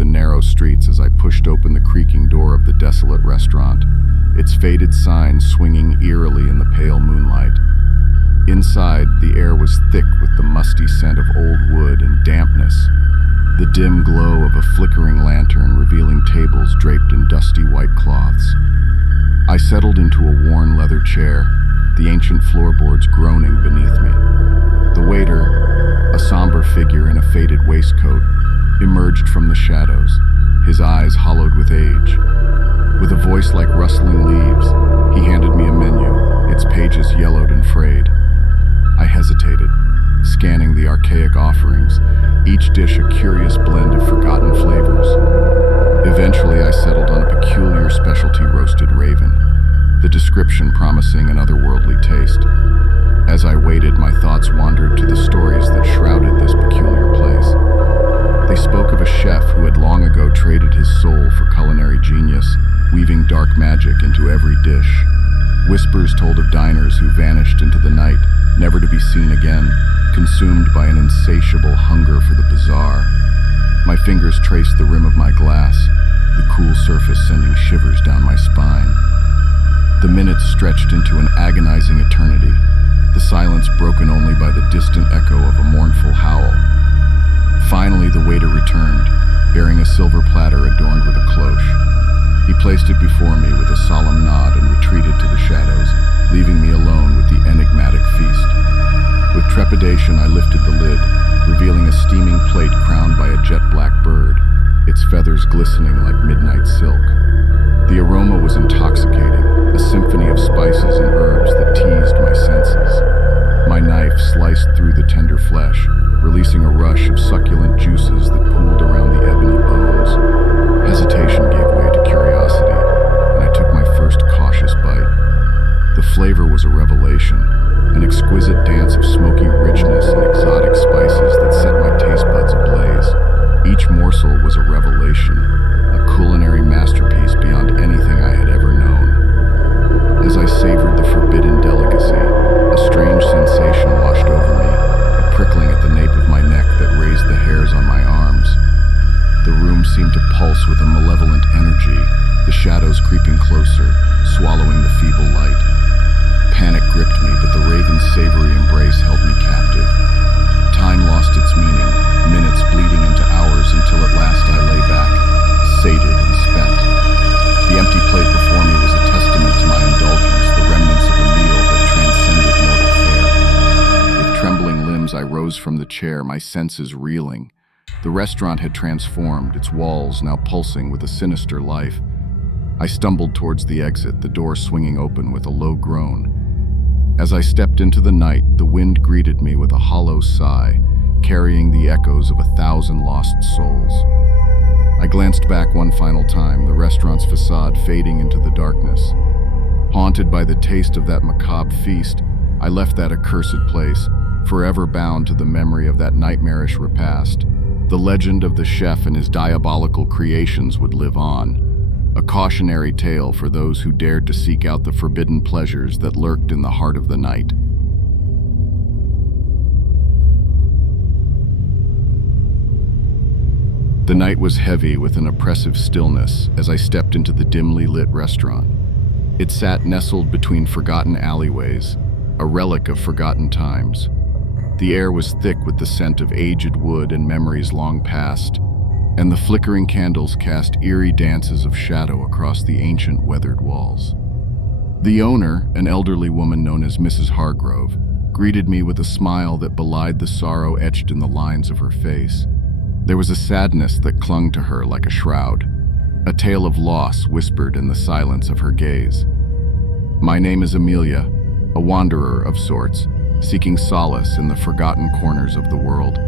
the narrow streets as I pushed open the creaking door of the desolate restaurant, its faded sign swinging eerily in the pale moonlight. Inside, the air was thick with the musty scent of old wood and dampness, the dim glow of a flickering lantern revealing tables draped in dusty white cloths. I settled into a worn leather chair, the ancient floorboards groaning beneath me. The waiter, a somber figure in a faded waistcoat, emerged from the shadows, his eyes hollowed with age. With a voice like rustling leaves, he handed me a menu, its pages yellowed and frayed. I hesitated, scanning the archaic offerings, each dish a curious blend of forgotten flavors. Eventually, I settled on a peculiar specialty roasted raven, the description promising an otherworldly taste. As I waited, my thoughts wandered to the stories that shrouded this peculiar place. They spoke of a chef who had long ago traded his soul for culinary genius, weaving dark magic into every dish. Whispers told of diners who vanished into the night, never to be seen again, consumed by an insatiable hunger for the bizarre. My fingers traced the rim of my glass, the cool surface sending shivers down my spine. The minutes stretched into an agonizing eternity, the silence broken only by the distant echo of a mournful howl. Finally, the waiter returned, bearing a silver platter adorned with a cloche. He placed it before me with a solemn nod and retreated to the shadows, leaving me alone with the enigmatic feast. With trepidation, I lifted the lid, revealing a steaming plate crowned by a jet-black bird, its feathers glistening like midnight silk. The aroma was intoxicating, a symphony of spices and herbs that teased my senses. My knife sliced through the tender flesh, releasing a rush of succulent juices that pooled around the ebony bones. Hesitation gave way to curiosity, and I took my first cautious bite. The flavor was a revelation, an exquisite dance of smoky richness and exotic spices that set my taste buds ablaze. Each morsel was a revelation, a culinary masterpiece beyond anything I had ever known. As I savored the forbidden delicacy, a strange sensation washed over me, a prickling at the nape of my neck that raised the hairs on my arms. The room seemed to pulse with a malevolent energy, the shadows creeping closer, swallowing the feeble light. Panic gripped me, but the raven's savory embrace held me captive. Time lost its meaning, minutes bleeding into hours until at last I lay back, sated and spent. The empty plate before me was a testament to my indulgence, the remnants of a meal that transcended mortal fare. With trembling limbs, I rose from the chair, my senses reeling. The restaurant had transformed, its walls now pulsing with a sinister life. I stumbled towards the exit, the door swinging open with a low groan. As I stepped into the night, the wind greeted me with a hollow sigh, carrying the echoes of 1,000 lost souls. I glanced back one final time, the restaurant's facade fading into the darkness. Haunted by the taste of that macabre feast, I left that accursed place, forever bound to the memory of that nightmarish repast. The legend of the chef and his diabolical creations would live on, a cautionary tale for those who dared to seek out the forbidden pleasures that lurked in the heart of the night. The night was heavy with an oppressive stillness as I stepped into the dimly lit restaurant. It sat nestled between forgotten alleyways, a relic of forgotten times. The air was thick with the scent of aged wood and memories long past, and the flickering candles cast eerie dances of shadow across the ancient weathered walls. The owner, an elderly woman known as Mrs. Hargrove, greeted me with a smile that belied the sorrow etched in the lines of her face. There was a sadness that clung to her like a shroud, a tale of loss whispered in the silence of her gaze. My name is Amelia, a wanderer of sorts, seeking solace in the forgotten corners of the world.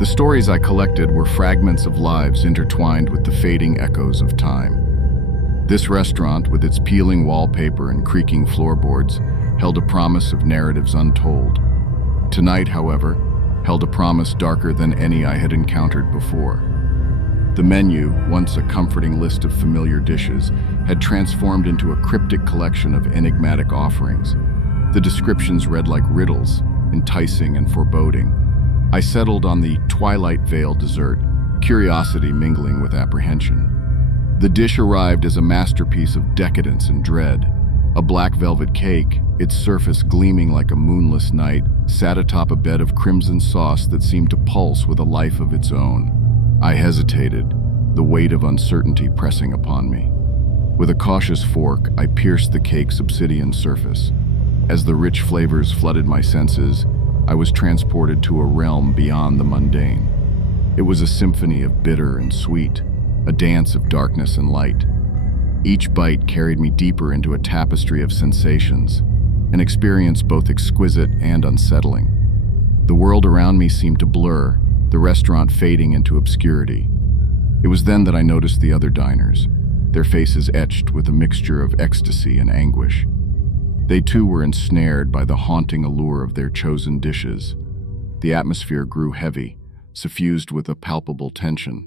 The stories I collected were fragments of lives intertwined with the fading echoes of time. This restaurant, with its peeling wallpaper and creaking floorboards, held a promise of narratives untold. Tonight, however, held a promise darker than any I had encountered before. The menu, once a comforting list of familiar dishes, had transformed into a cryptic collection of enigmatic offerings. The descriptions read like riddles, enticing and foreboding. I settled on the Twilight Veil dessert, curiosity mingling with apprehension. The dish arrived as a masterpiece of decadence and dread. A black velvet cake, its surface gleaming like a moonless night, sat atop a bed of crimson sauce that seemed to pulse with a life of its own. I hesitated, the weight of uncertainty pressing upon me. With a cautious fork, I pierced the cake's obsidian surface. As the rich flavors flooded my senses, I was transported to a realm beyond the mundane. It was a symphony of bitter and sweet, a dance of darkness and light. Each bite carried me deeper into a tapestry of sensations, an experience both exquisite and unsettling. The world around me seemed to blur, the restaurant fading into obscurity. It was then that I noticed the other diners, their faces etched with a mixture of ecstasy and anguish. They too were ensnared by the haunting allure of their chosen dishes. The atmosphere grew heavy, suffused with a palpable tension.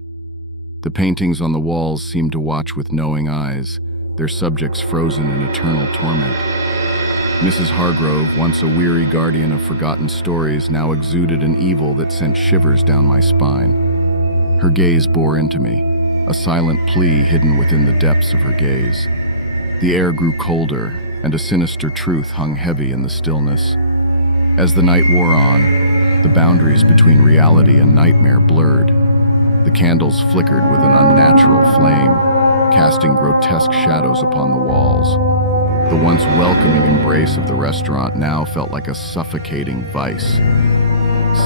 The paintings on the walls seemed to watch with knowing eyes, their subjects frozen in eternal torment. Mrs. Hargrove, once a weary guardian of forgotten stories, now exuded an evil that sent shivers down my spine. Her gaze bore into me, a silent plea hidden within the depths of her gaze. The air grew colder, and a sinister truth hung heavy in the stillness. As the night wore on, the boundaries between reality and nightmare blurred. The candles flickered with an unnatural flame, casting grotesque shadows upon the walls. The once welcoming embrace of the restaurant now felt like a suffocating vice.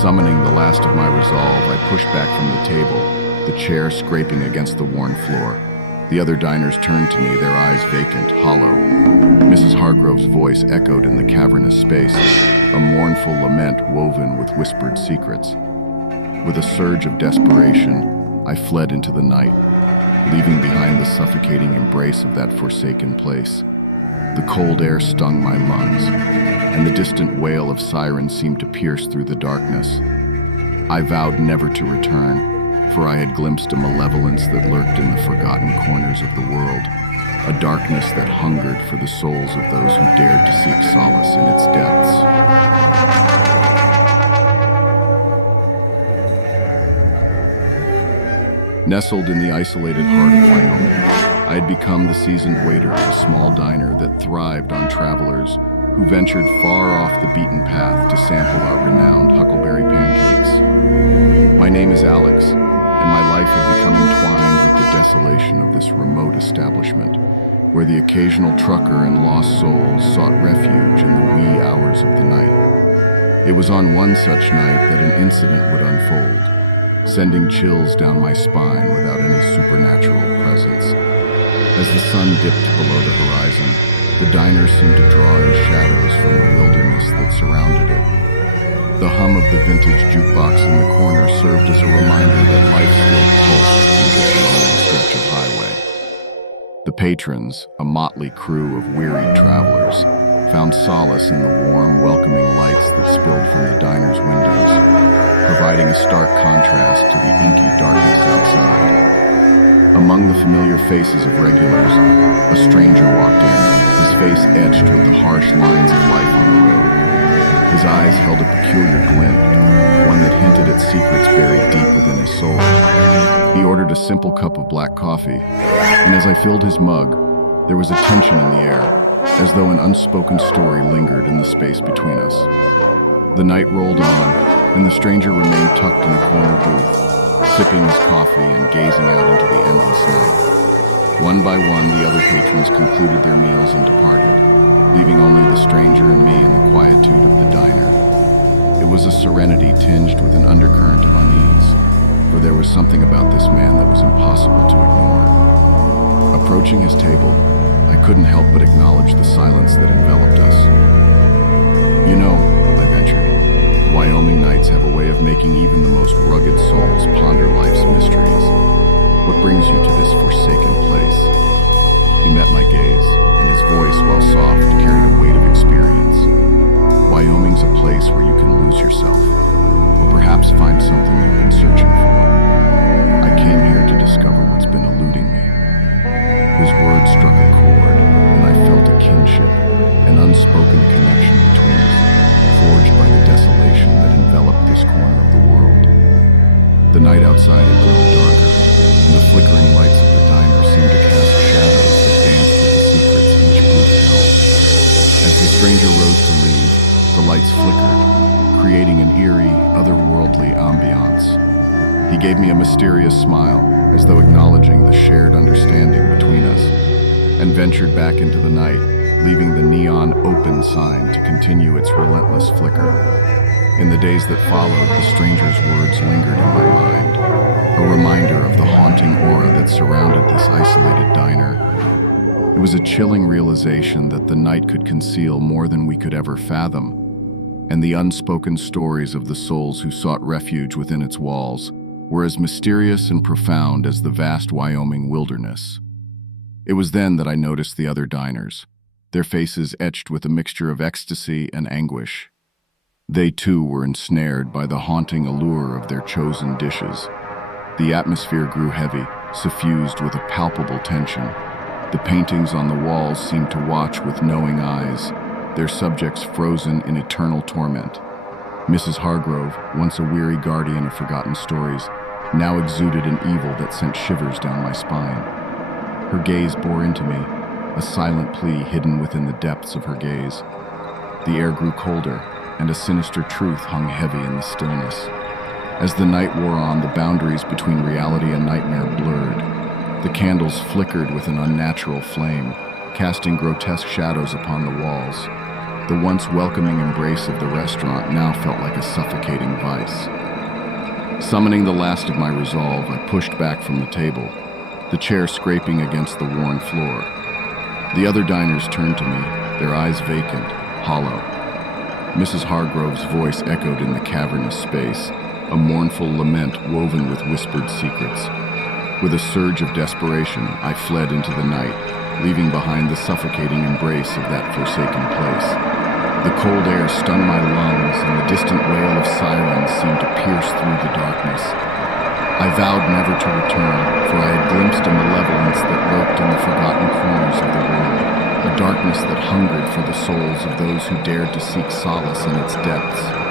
Summoning the last of my resolve, I pushed back from the table, the chair scraping against the worn floor. The other diners turned to me, their eyes vacant, hollow. Mrs. Hargrove's voice echoed in the cavernous space, a mournful lament woven with whispered secrets. With a surge of desperation, I fled into the night, leaving behind the suffocating embrace of that forsaken place. The cold air stung my lungs, and the distant wail of sirens seemed to pierce through the darkness. I vowed never to return, for I had glimpsed a malevolence that lurked in the forgotten corners of the world, a darkness that hungered for the souls of those who dared to seek solace in its depths. Nestled in the isolated heart of Wyoming, I had become the seasoned waiter of a small diner that thrived on travelers who ventured far off the beaten path to sample our renowned huckleberry pancakes. My name is Alex, and my life had become entwined with the desolation of this remote establishment, where the occasional trucker and lost souls sought refuge in the wee hours of the night. It was on one such night that an incident would unfold, sending chills down my spine without any supernatural presence. As the sun dipped below the horizon, the diner seemed to draw in shadows from the wilderness that surrounded it. The hum of the vintage jukebox in the corner served as a reminder that life still pulsed through this long stretch of highway. The patrons, a motley crew of wearied travelers, found solace in the warm, welcoming lights that spilled from the diner's windows, providing a stark contrast to the inky darkness outside. Among the familiar faces of regulars, a stranger walked in, his face etched with the harsh lines of life on the road. His eyes held a peculiar glint, one that hinted at secrets buried deep within his soul. He ordered a simple cup of black coffee, and as I filled his mug, there was a tension in the air, as though an unspoken story lingered in the space between us. The night rolled on, and the stranger remained tucked in a corner booth, sipping his coffee and gazing out into the endless night. One by one, the other patrons concluded their meals and departed, leaving only the stranger and me in the quietude of the diner. It was a serenity tinged with an undercurrent of unease, for there was something about this man that was impossible to ignore. Approaching his table, I couldn't help but acknowledge the silence that enveloped us. You know, I ventured, Wyoming nights have a way of making even the most rugged souls ponder life's mysteries. What brings you to this forsaken place? He met my gaze, and his voice, while soft, carried a weight of experience. Wyoming's a place where you can lose yourself, or perhaps find something you've been searching for. I came here to discover what's been eluding me. His words struck a chord, and I felt a kinship, an unspoken connection between us, forged by the desolation that enveloped this corner of the world. The night outside had grown darker, and the flickering lights of the diner seemed to cast shadows that danced with the secrets each booth held. As the stranger rose to leave, the lights flickered, creating an eerie, otherworldly ambiance. He gave me a mysterious smile, as though acknowledging the shared understanding between us, and ventured back into the night, leaving the neon open sign to continue its relentless flicker. In the days that followed, the stranger's words lingered in my mind, a reminder of the haunting aura that surrounded this isolated diner. It was a chilling realization that the night could conceal more than we could ever fathom, and the unspoken stories of the souls who sought refuge within its walls were as mysterious and profound as the vast Wyoming wilderness. It was then that I noticed the other diners, their faces etched with a mixture of ecstasy and anguish. They too were ensnared by the haunting allure of their chosen dishes. The atmosphere grew heavy, suffused with a palpable tension. The paintings on the walls seemed to watch with knowing eyes, their subjects frozen in eternal torment. Mrs. Hargrove, once a weary guardian of forgotten stories, now exuded an evil that sent shivers down my spine. Her gaze bore into me, a silent plea hidden within the depths of her gaze. The air grew colder, and a sinister truth hung heavy in the stillness. As the night wore on, the boundaries between reality and nightmare blurred. The candles flickered with an unnatural flame, casting grotesque shadows upon the walls. The once welcoming embrace of the restaurant now felt like a suffocating vice. Summoning the last of my resolve, I pushed back from the table, the chair scraping against the worn floor. The other diners turned to me, their eyes vacant, hollow. Mrs. Hargrove's voice echoed in the cavernous space, a mournful lament woven with whispered secrets. With a surge of desperation, I fled into the night, leaving behind the suffocating embrace of that forsaken place. The cold air stung my lungs, and the distant wail of sirens seemed to pierce through the darkness. I vowed never to return, for I had glimpsed a malevolence that lurked in the forgotten corners of the world, a darkness that hungered for the souls of those who dared to seek solace in its depths.